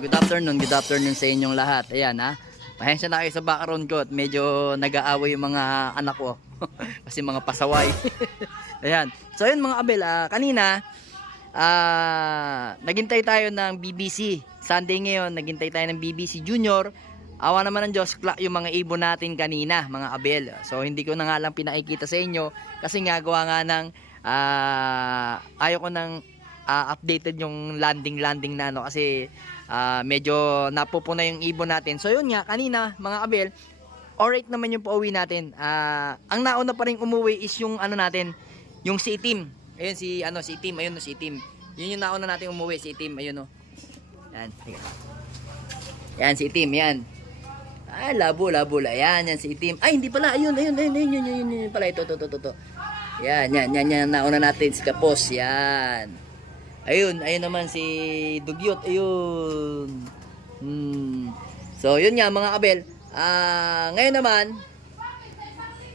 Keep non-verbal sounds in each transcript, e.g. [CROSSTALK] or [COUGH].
good afternoon, good afternoon sa inyong lahat. Ayan ha. Pasensya na kayo sa background ko at medyo nag-aaway yung mga anak ko. [LAUGHS] Kasi mga pasaway. [LAUGHS] Ayan. So yun mga abel, ah, kanina, ah, naghintay tayo ng BBC. Sunday ngayon, naghintay tayo ng BBC Junior. Awa naman ng Diyos, clock yung mga ibon natin kanina, mga abel. So hindi ko na nga lang pinakikita sa inyo kasi nga gawa nga ng ah, ayaw ko ng ah, updated yung landing landing na ano kasi ah, medyo napupuna yung ibon natin. So yun nga kanina mga abel, alright naman yung pauwi natin. Ah, ang nauna pa rin umuwi is yung ano natin, yung si Itim. Ayun si ano si Itim, ayun no si Itim. Yun yung nauna natin umuwi si Itim, ayun no. Yan. Teka. Yan si Itim, yan. Ay, labo, labo, la. Yan, yan si Itim. Ay, hindi pala. Ayun, ayun, ayun, ayun, ayun, ayun, ayun, pala. Ito, ito, ito, ito, ito. Yan, yan, yan, yan. Nauna natin si Kapos. Yan. Ayun, ayun naman si Dugyot. Ayun. Hmm. So, yun nga, mga kabel. Ah, ngayon naman,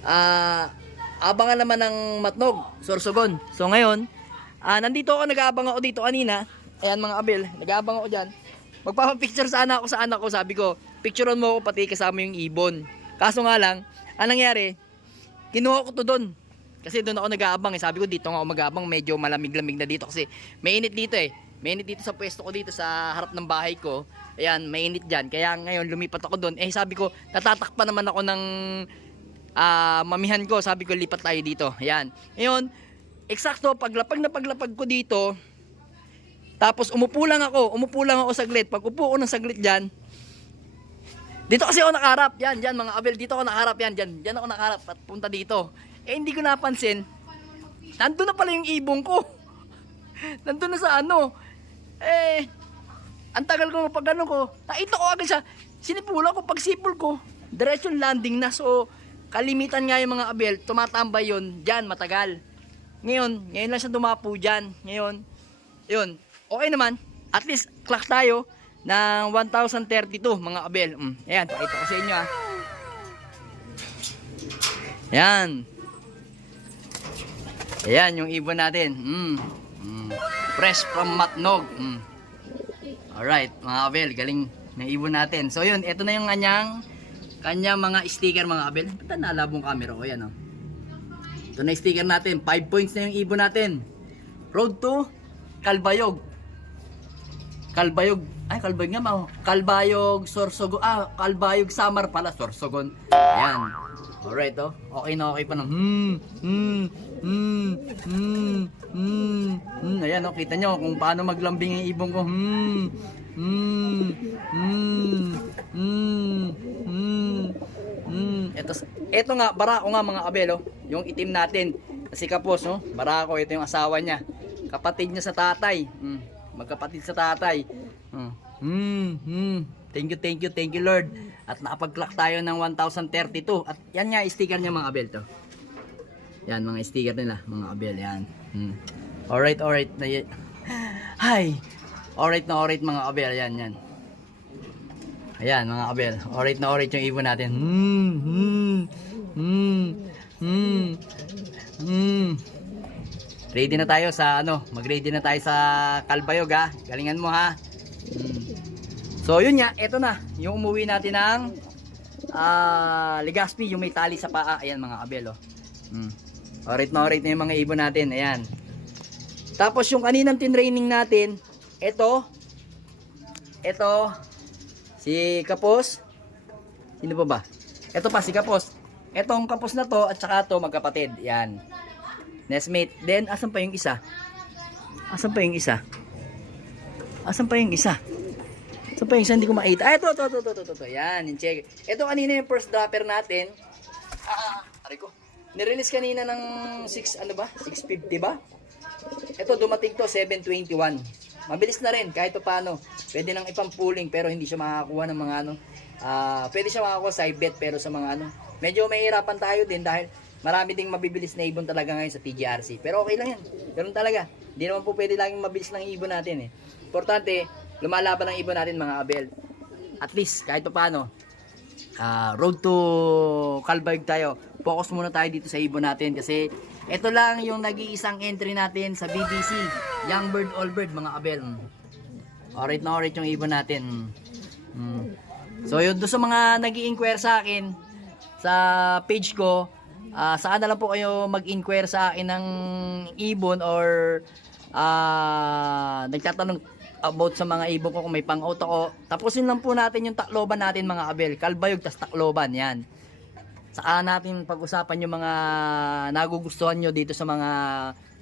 ah, abangan naman ng matnog, sorsogon. So, ngayon, ah, nandito ako, nag-aabang ako dito kanina. Ayan, mga kabel, nag-aabang ako dyan. Magpapapicture sana ako sa anak ko. Sabi ko, picturean mo ako pati kasama yung ibon. Kaso nga lang, anong nangyari? Kinuha ko to doon. Kasi doon ako nag-aabang eh. Sabi ko dito nga ako mag-aabang. Medyo malamig-lamig na dito kasi may init dito eh. May init dito sa pwesto ko dito sa harap ng bahay ko. Ayan, may init dyan. Kaya ngayon lumipat ako doon. Eh sabi ko, tatatakpan naman ako ng ah, mamihan ko. Sabi ko, lipat tayo dito. Ayan. Ngayon, eksakto, paglapag na paglapag ko dito, tapos umupo lang ako, umupo lang ako saglit. Pag upo ko ng saglit dyan, dito kasi ako nakaharap. Yan, yan mga abel, dito ako nakaharap yan. Dyan, dyan ako nakaharap at punta dito. Eh hindi ko napansin, nandun na pala yung ibong ko. [LAUGHS] nandun na sa ano. Eh, ang tagal ko pag ano ko, nakita ko agad siya. Sinipula ko, pag sipul ko, diretso landing na. So, kalimitan nga yung mga abel, tumatambay yun, dyan, matagal. Ngayon, ngayon lang siya dumapo dyan. Ngayon, yun, okay naman. At least, clock tayo ng 1032 mga abel. Mm, ayan, pakita ko sa inyo ah. Ayan. Ayan, yung ibon natin. Mm. Mm. Fresh from Matnog. Mm. Alright, mga abel, galing ng ibon natin. So yun, ito na yung kanyang kanyang mga sticker mga abel. Ba't nalabong camera ko yan oh. Ito na yung sticker natin. 5 points na yung ibon natin. Road to Kalbayog. Kalbayog. Ay, Kalbayog nga mao. Kalbayog, Sorsogon. Ah, Kalbayog, Samar pala. Sorsogon. Yan. Alright, oh. Okay na okay pa ng hmm, hmm, hmm, hmm, hmm, hmm. Ayan, oh. Kita nyo kung paano maglambing yung ibong ko. Hmm, hmm, hmm, hmm, hmm, hmm. Ito, ito nga, barako nga mga kabelo. Yung itim natin. Si Kapos, no? Barako, ito yung asawa niya. Kapatid niya sa tatay. Hmm. Magkapatid sa tatay. Hmm. Hmm, hmm. Thank you, thank you, thank you Lord. At nakapag-clock tayo ng 1032. At yan nga, sticker niya mga abel to. Yan, mga sticker nila, mga abel. Yan. Hmm. Alright, alright. Hi! Alright na alright mga abel. Yan, yan. Ayan, mga abel. Alright na alright yung ibon natin. Hmm, hmm, hmm, hmm, hmm. Ready na tayo sa ano, mag-ready na tayo sa Kalbayog ha. Galingan mo ha. So yun nga, eto na, yung umuwi natin ng ah Legazpi, yung may tali sa paa. Ayan mga kabel oh. Hmm. Alright na alright na yung mga ibon natin. Ayan. Tapos yung kaninang tinraining natin, eto, eto, si Kapos. Sino pa ba? Eto pa, si Kapos. Etong Kapos na to at saka to magkapatid. Yan. Nestmate. Then, asan pa yung isa? Asan pa yung isa? Asan pa yung isa? Asan pa? Hindi ko makita. Ah, ito, ito, ito, ito, ito, ito. Yan, yung check. Ito kanina yung first dropper natin. Ah, aray ko. Nirelease kanina ng 6, ano ba? 650 ba? Ito, dumating to, 721. Mabilis na rin, kahit pa paano. Pwede nang ipang-pooling, pero hindi siya makakakuha ng mga ano. Ah, pwede siya makakuha side bet, pero sa mga ano. Medyo mahirapan tayo din dahil marami ding mabibilis na ibon talaga ngayon sa TGRC. Pero okay lang yan. Ganun talaga. Hindi naman po pwede laging mabilis lang ibon natin eh. Importante, lumalaban ang ibon natin mga abel. At least, kahit pa paano, ah, road to Calbayog tayo. Focus muna tayo dito sa ibon natin kasi ito lang yung nag-iisang entry natin sa BBC. Young Bird, All Bird, mga abel. Mm. Orit na orit yung ibon natin. Mm. So yun, doon sa mga nag inquire sa akin, sa page ko, ah saan na lang po kayo mag-inquire sa akin ng ibon or ah nagtatanong about sa mga ibon ko kung may pang-out ako. Tapusin lang po natin yung takloban natin mga abel. Kalbayog tas takloban, yan. Saka natin pag-usapan yung mga nagugustuhan nyo dito sa mga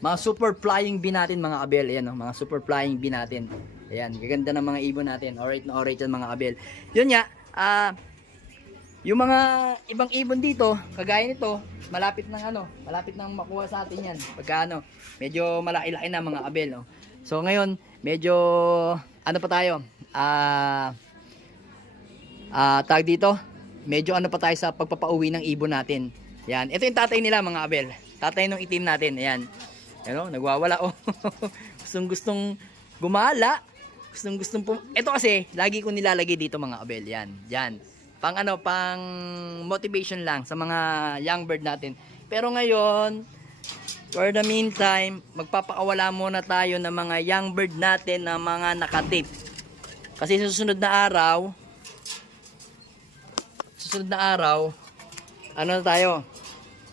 mga super flying bee natin mga abel. Ayan, oh, mga super flying bee natin. Ayan, gaganda ng mga ibon natin. Alright na alright yan mga abel. Yun nga, ah yung mga ibang ibon dito, kagaya nito, malapit ng ano, malapit nang makuha sa atin yan. Pagka ano, medyo malaki-laki na mga abel. No? So ngayon, medyo, ano pa tayo, ah, ah, tag dito, medyo ano pa tayo sa pagpapauwi ng ibon natin. Yan, ito yung tatay nila mga abel. Tatay ng itim natin, ayan. Ano, nagwawala oh. [LAUGHS] gustong gustong gumala. Gustong gustong pum- Ito kasi lagi ko nilalagay dito mga abel, yan. Yan. Pang ano, pang motivation lang sa mga young bird natin. Pero ngayon, for the meantime, magpapakawala muna tayo ng mga young bird natin na mga nakatip. Kasi susunod na araw, susunod na araw, ano na tayo?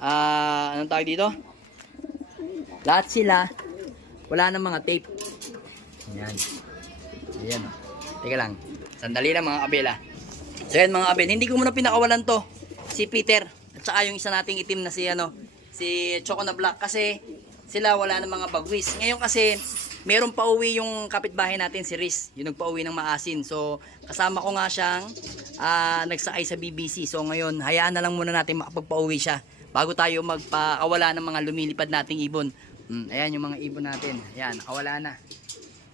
Ah, anong tawag dito? Lahat sila, wala ng mga tape. Ayan. Ayan. Teka lang. Sandali lang mga kabela. So yan mga kabel, hindi ko muna pinakawalan to. Si Peter. At saka yung isa nating itim na si ano, si Choco na Black. Kasi sila wala ng mga bagwis. Ngayon kasi, meron pa uwi yung kapitbahay natin si Riz. Yung nagpa-uwi ng maasin. So, kasama ko nga siyang ah, nagsakay sa BBC. So ngayon, hayaan na lang muna natin makapagpa-uwi siya. Bago tayo magpakawala ng mga lumilipad nating ibon. Hmm, ayan yung mga ibon natin. Ayan, nakawala na.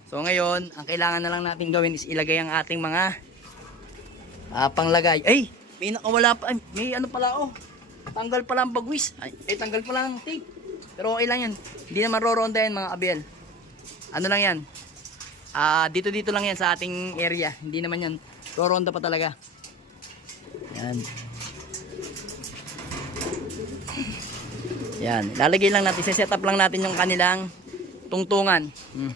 So ngayon, ang kailangan na lang natin gawin is ilagay ang ating mga ah, panglagay. Ay, may nakawala pa. Ay, may ano pala oh. Tanggal pala ang bagwis. Ay, eh, tanggal pala ang tape. Pero okay lang yan. Hindi naman roronda yan mga abel. Ano lang yan? Ah, dito dito lang yan sa ating area. Hindi naman yan. Roronda pa talaga. Yan. Yan. Lalagay lang natin. Set up lang natin yung kanilang tungtungan. Hmm.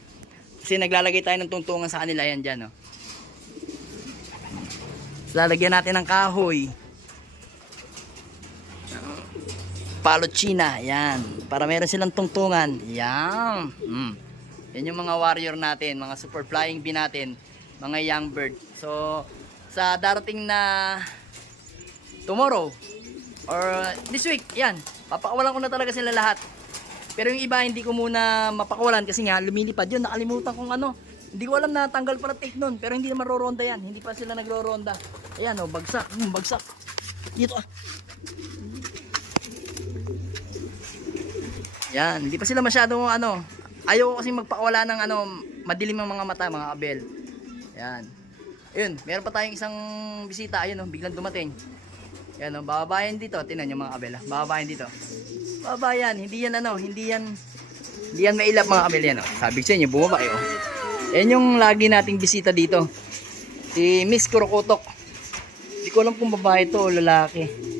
Kasi naglalagay tayo ng tungtungan sa kanila yan dyan. Oh. Lalagyan natin ng kahoy. Palochina, yan. Para meron silang tungtungan. Yan. Mm. Yan yung mga warrior natin, mga super flying bee natin, mga young bird. So, sa darating na tomorrow or this week, yan. Papakawalan ko na talaga sila lahat. Pero yung iba hindi ko muna mapakawalan kasi nga lumilipad yun. Nakalimutan kong ano. Hindi ko alam na tanggal pala take nun. Pero hindi naman roronda yan. Hindi pa sila nagro-ronda. Ayan o, bagsak. Hmm, bagsak. Dito ah. Yan, hindi pa sila masyadong ano. Ayaw kasi magpakawala ng ano, madilim ang mga mata, mga abel. Yan. Ayun, meron pa tayong isang bisita. Ayun, oh, biglang dumating. Yan, oh, bababayan dito. Tingnan niyo mga abel. ah. Bababayan dito. Babayan, hindi yan ano, hindi yan hindi yan mailap mga abel yan. Oh. Sabi ko sa inyo, bumaba eh. Oh. Yan yung lagi nating bisita dito. Si Miss Kurokotok. Hindi ko alam kung babae to o lalaki.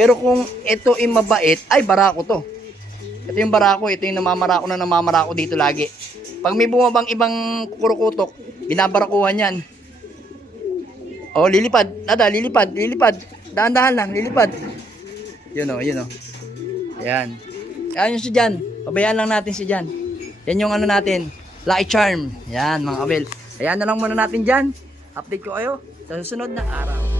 Pero kung ito ay mabait, ay barako to. Ito yung barako, ito yung namamarako na namamarako dito lagi. Pag may bumabang ibang kurukutok, binabarakuhan yan. Oh, lilipad. Nada, lilipad, lilipad. Dahan-dahan lang, lilipad. Yun o, yun o. Ayan. Ayan yung si Jan. Pabayaan lang natin si Jan. Yan yung ano natin. Lucky Charm. Yan mga kabel. Ayan na lang muna natin dyan. Update ko kayo sa susunod na araw.